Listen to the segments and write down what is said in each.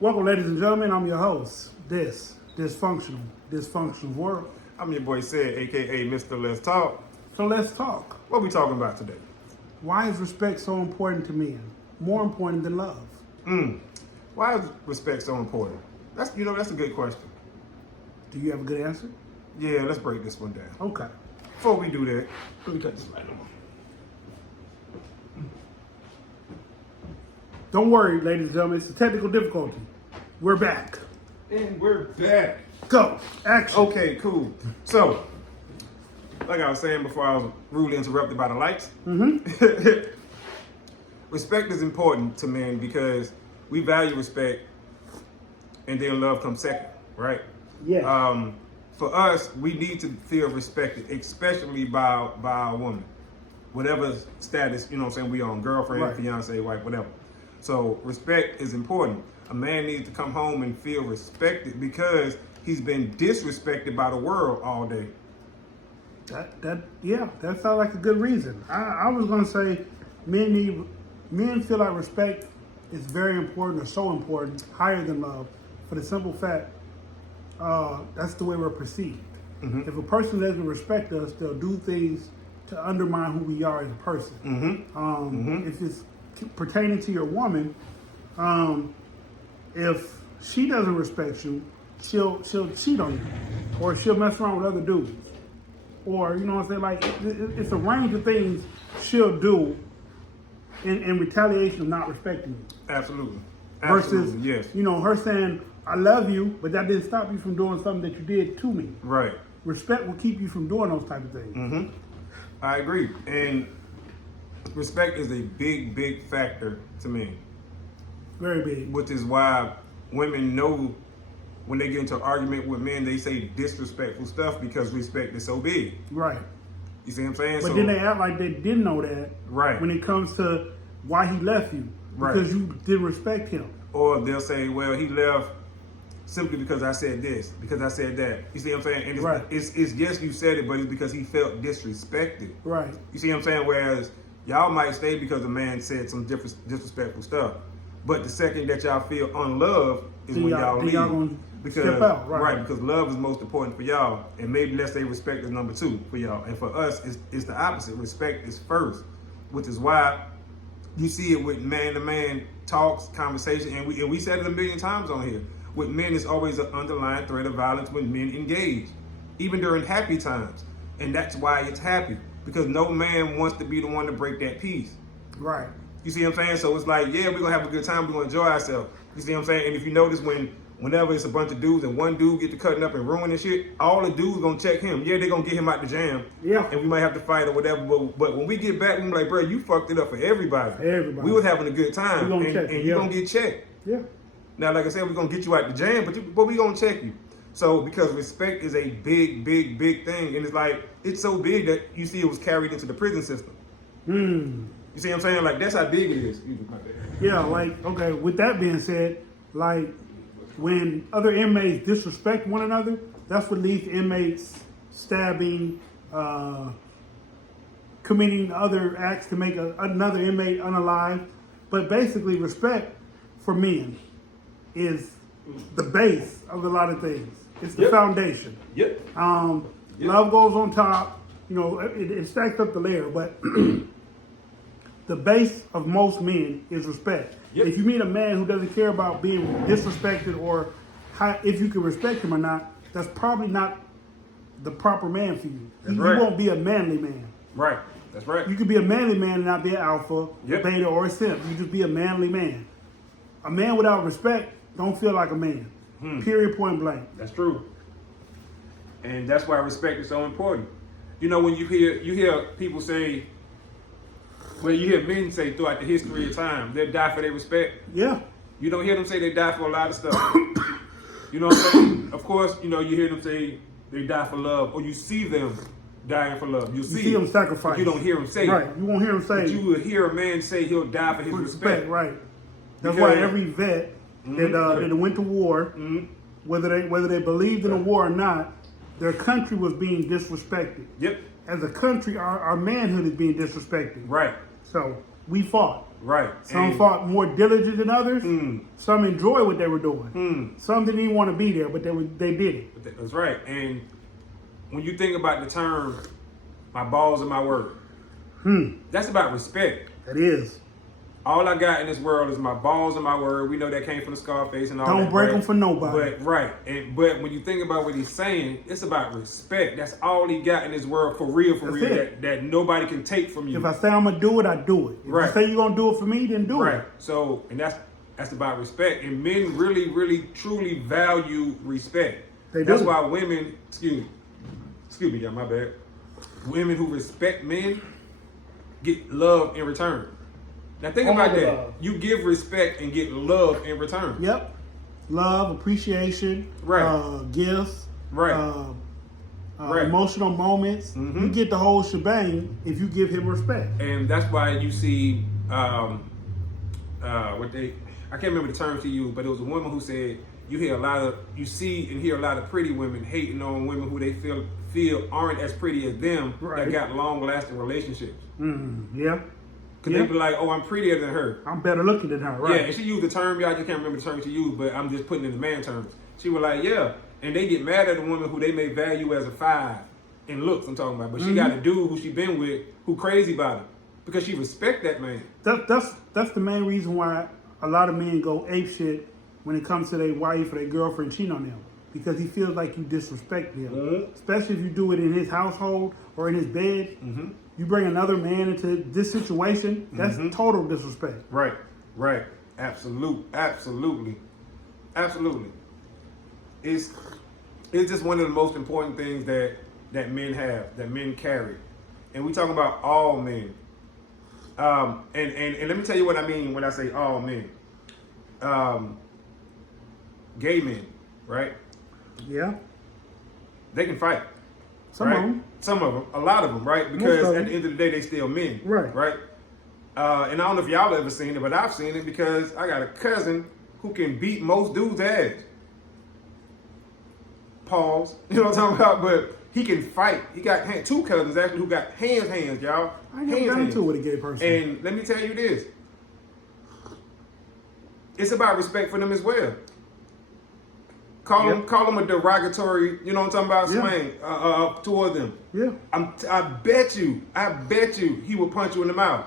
Welcome, ladies and gentlemen. I'm your host. Dysfunctional world. I'm your boy Sid, aka Mr. Let's Talk. So let's talk. What we talking about today? Why is respect so important to men? More important than love? Why is respect so important? That's a good question. Do you have a good answer? Yeah, let's break this one down. Okay. Before we do that, let me cut this light on. Don't worry, ladies and gentlemen. It's a technical difficulty. We're back. And we're back. Go. Action. Okay, cool. So, like I was saying before I was rudely interrupted by the lights, respect is important to men because we value respect and then love comes second, right? Yeah. For us, we need to feel respected, especially by our woman. Whatever status, we on, girlfriend, Right. fiance, wife, whatever. So respect is important. A man needs to come home and feel respected because he's been disrespected by the world all day. That sounds like a good reason. I was gonna say men feel like respect is very important or so important, higher than love, for the simple fact that's the way we're perceived. If a person doesn't respect us, they'll do things to undermine who we are as a person. If it's pertaining to your woman, if she doesn't respect you, she'll cheat on you, or she'll mess around with other dudes, or you know what I'm saying. Like it's a range of things she'll do in retaliation of not respecting you. Absolutely. Versus, yes. Her saying I love you, but that didn't stop you from doing something that you did to me. Right. Respect will keep you from doing those type of things. I agree. And respect is a big, big factor to me. Very big. Which is why women know when they get into an argument with men, they say disrespectful stuff because respect is so big. Right. You see what I'm saying? But then they act like they didn't know that. Right. When it comes to why he left you. Right. Because you didn't respect him. Or they'll say, well, he left simply because I said this, because I said that. You see what I'm saying? And it's yes, you said it, but it's because he felt disrespected. Right. You see what I'm saying? Whereas y'all might stay because the man said some disrespectful stuff. But the second that y'all feel unloved is when y'all leave. Y'all because, step out, right? Because love is most important for y'all. And maybe let's say respect is number 2 for y'all. And for us, it's the opposite. Respect is first, which is why you see it with man-to-man talks, conversation, and we said it a million times on here. With men, it's always an underlying threat of violence when men engage, even during happy times. And that's why it's happy, because no man wants to be the one to break that peace. Right. You see what I'm saying? So it's like, yeah, we're going to have a good time, we're going to enjoy ourselves. You see what I'm saying? And if you notice, whenever it's a bunch of dudes and one dude get to cutting up and ruining shit, all the dudes going to check him. Yeah, they're going to get him out the jam. Yeah. And we might have to fight or whatever. But when we get back, we're like, bro, you fucked it up for everybody. Everybody. We was having a good time. And you're going to get checked. Yeah. Now, like I said, we're going to get you out the jam, but we're going to check you. So, because respect is a big, big, big thing. And it's like, it's so big that you see it was carried into the prison system. You see what I'm saying? Like, that's how big it is. Yeah, like, okay, with that being said, like, when other inmates disrespect one another, that's what leads to inmates stabbing, committing other acts to make another inmate unalive. But basically, respect for men is the base of a lot of things. It's the foundation. Love goes on top. It stacks up the layer, but the base of most men is respect. If you meet a man who doesn't care about being disrespected or if you can respect him or not, that's probably not the proper man for you. You won't be a manly man. Right. That's right. You could be a manly man and not be an alpha, beta, or a simp. You just be a manly man. A man without respect don't feel like a man. Period, point blank. That's true. And that's why respect is so important. When you hear people say, well, you hear men say throughout the history of time, they'll die for their respect. Yeah. You don't hear them say they die for a lot of stuff. You know what I'm saying? Of course, you hear them say they die for love, or you see them dying for love. You see them sacrifice. You don't hear them say right. You won't hear them say. But you will hear a man say he'll die for his respect. Right. That's why every vet that went to war, whether they believed in the war or not, their country was being disrespected. Yep. As a country, our manhood is being disrespected. Right. So we fought. Right. Some And- fought more diligent than others. Mm. Some enjoyed what they were doing. Mm. Some didn't even want to be there, but they did it. That's right. And when you think about the term, my balls and my word, that's about respect. That is. All I got in this world is my balls and my word. We know that came from the Scarface and all that. Don't break but- them for nobody. But right, but when you think about what he's saying, it's about respect. That's all he got in this world for real, That's real. it. That nobody can take from you. If I say I'm gonna do it, I do it. If Right. I say you're gonna do it for me, then do Right. it. So, and that's about respect. And men really, really, truly value respect. They That's do. why women, excuse me, y'all, my bad. Women who respect men get love in return. Now think All about the that. love. You give respect and get love in return. Yep. Love, appreciation, Right. gifts, Right. Right. emotional moments. Mhm. You get the whole shebang if you give him respect. And that's why you see what they, I can't remember the term she used, but it was a woman who said you see and hear a lot of pretty women hating on women who they feel aren't as pretty as them, Right. that got long lasting relationships. Yeah. Cause Yeah. they be like, oh, I'm prettier than her. I'm better looking than her, right? Yeah, and she used the term, y'all, I just can't remember the term she used, but I'm just putting it in the man terms. She was like, yeah, and they get mad at a woman who they may value as a 5 in looks, I'm talking about, but she got a dude who she been with who crazy about it because she respect that man. That's the main reason why a lot of men go ape shit when it comes to their wife or their girlfriend cheating on them, because he feels like you disrespect them, Mhm. especially if you do it in his household or in his bed. Mm-hmm. You bring another man into this situation, that's total disrespect. Right. Absolutely. It's just one of the most important things that men have, that men carry. And we talk about all men. And let me tell you what I mean when I say all men. Gay men, right? Yeah. They can fight. Some right? of them. Some of them. A lot of them, right? Because of at them. the end of the day, they still men. Right. Right? And I don't know if y'all ever seen it, but I've seen it because I got a cousin who can beat most dudes' ass. Pause. You know what I'm talking about? But he can fight. He got two cousins actually who got hands, y'all. I ain't never got into it with a gay person. And let me tell you this. It's about respect for them as well. Call them a derogatory, you know what I'm talking about, slang toward them. Yeah. I bet you he will punch you in the mouth.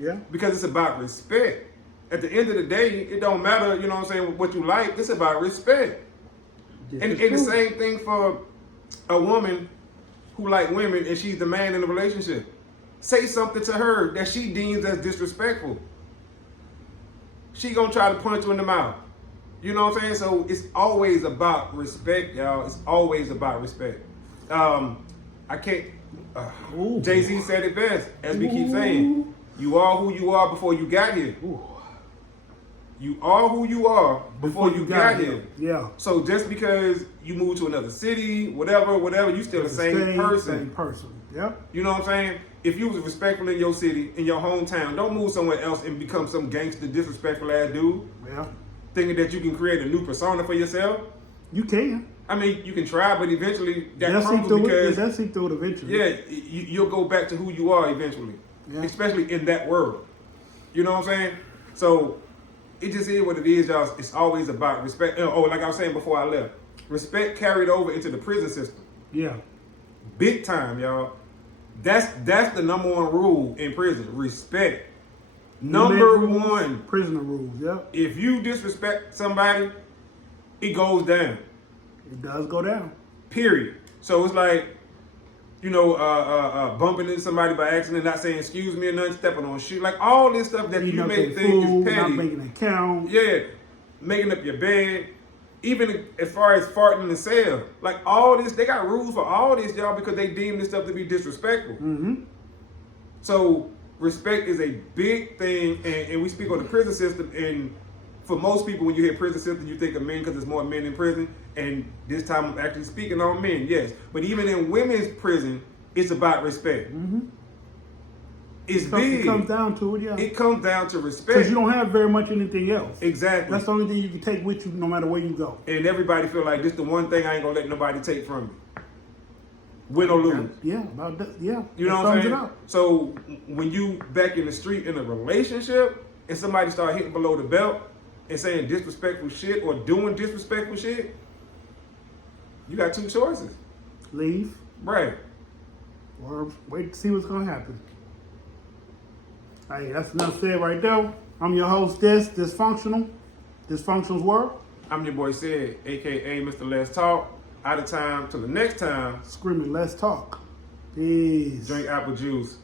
Yeah. Because it's about respect. At the end of the day, it don't matter, you know what I'm saying, what you like. It's about respect. Yes, And it's the true. same thing for a woman who like women and she's the man in the relationship. Say something to her that she deems as disrespectful. She gonna try to punch you in the mouth. You know what I'm saying? So it's always about respect, y'all. It's always about respect. I can't. Ooh. Jay-Z said it best, as we keep saying. You are who you are before you got here. Ooh. You are who you are before you got here. Yeah. So just because you move to another city, whatever, you still the same person. Same person. Yep. You know what I'm saying? If you was respectful in your city, in your hometown, don't move somewhere else and become some gangster, disrespectful ass dude, Yeah. thinking that you can create a new persona for yourself. You can. I mean, you can try, but eventually that They'll see crumbles through it. because They'll see through it eventually. yeah, you'll go back to who you are eventually, Yeah. especially in that world. You know what I'm saying? So it just is what it is, y'all. It's always about respect. Oh, like I was saying before I left, respect carried over into the prison system, Yeah. big time, y'all. That's the number one rule in prison. Respect. Number Rules, one. Prisoner rules. Yep. If you disrespect somebody, it goes down. It does go down. Period. So it's like, you know, bumping into somebody by accident, not saying excuse me or nothing, stepping on shoe, like all this stuff that Eating you up may their think food, is petty. not making an account. Yeah, making up your bed, even as far as farting in the cell, like all this, they got rules for all this, y'all, because they deem this stuff to be disrespectful. Mm-hmm. So respect is a big thing, and we speak on the prison system, and for most people, when you hear prison system, you think of men because there's more men in prison, and this time I'm actually speaking on men, yes. But even in women's prison, it's about respect. Mm-hmm. It's It big. comes down to it, yeah. It comes down to respect. Because you don't have very much anything else. Exactly. That's the only thing you can take with you no matter where you go. And everybody feel like this the one thing I ain't gonna let nobody take from me. Win or lose. Yeah, about that. Yeah. You know that what I'm sums saying? it up. So when you back in the street in a relationship, and somebody start hitting below the belt and saying disrespectful shit or doing disrespectful shit, you got two choices. Leave Right. or wait to see what's gonna happen. Hey, that's enough said right there. I'm your host, Dysfunctional's World. I'm your boy Sid, aka Mr. Let's Talk. Out of time till the next time. Screaming, let's talk. Peace. Drink apple juice.